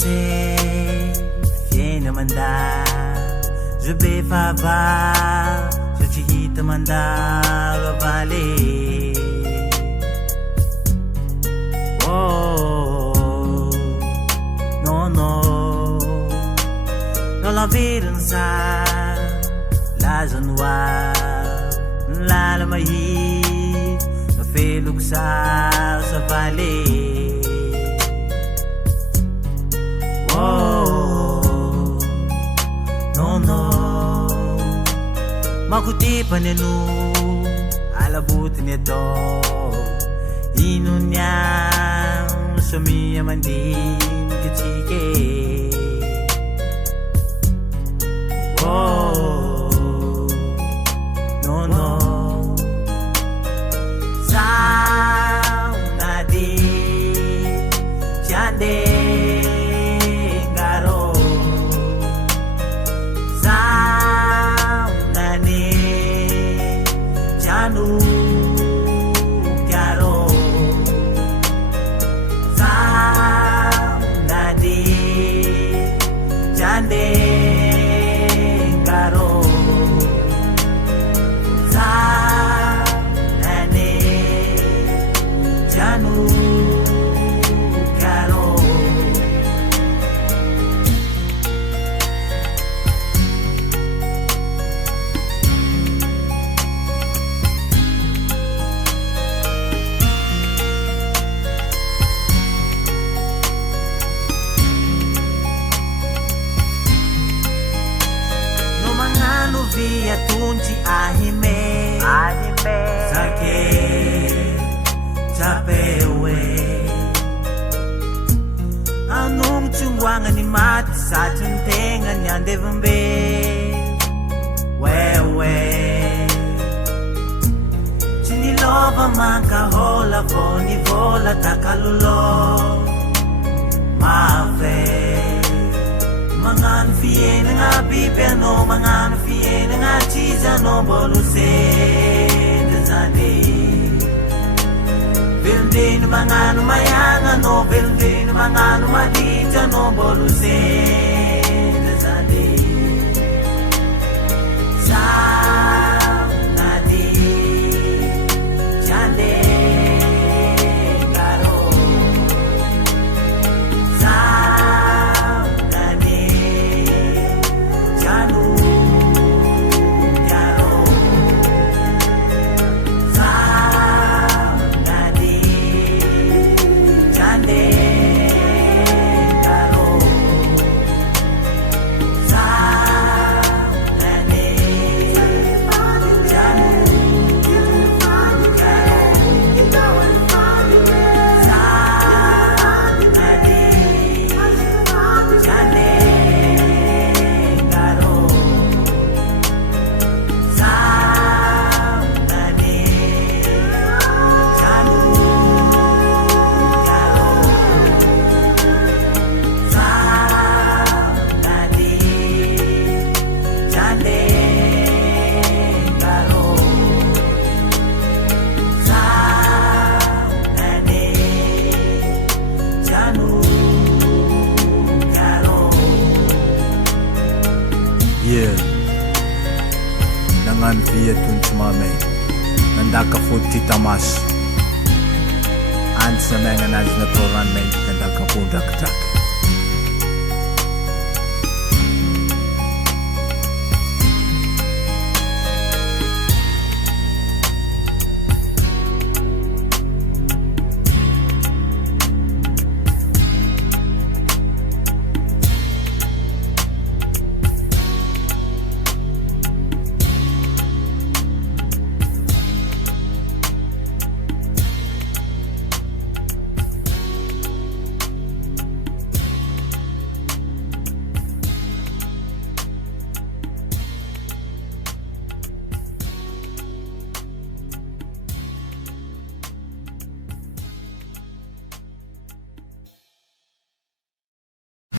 say fiaina mandalo je be fava je tsy hita mandalo avaly oh no no no la viranza la zanwa la la mahit no felok sa vale oh no no makuti panenu alabuti nito inunya sumiya mandin kachike oh no no sauna di chande via tunji ahime sake chapewe anung chungwanga ni mati sa chuntenga nyandevumbe wewe chini lova manka hola voni vola takalulo mafe mangan fiena nga pipiano mangan fiena nga chiza no boluse dezade Vildin mangan mayanga no vildin mangan madita no boluse dezade sa nadi chande garo sa yeah dengan via tunchmame nandaka futi tamas ansa mengan as na toran men nandaka pundak tak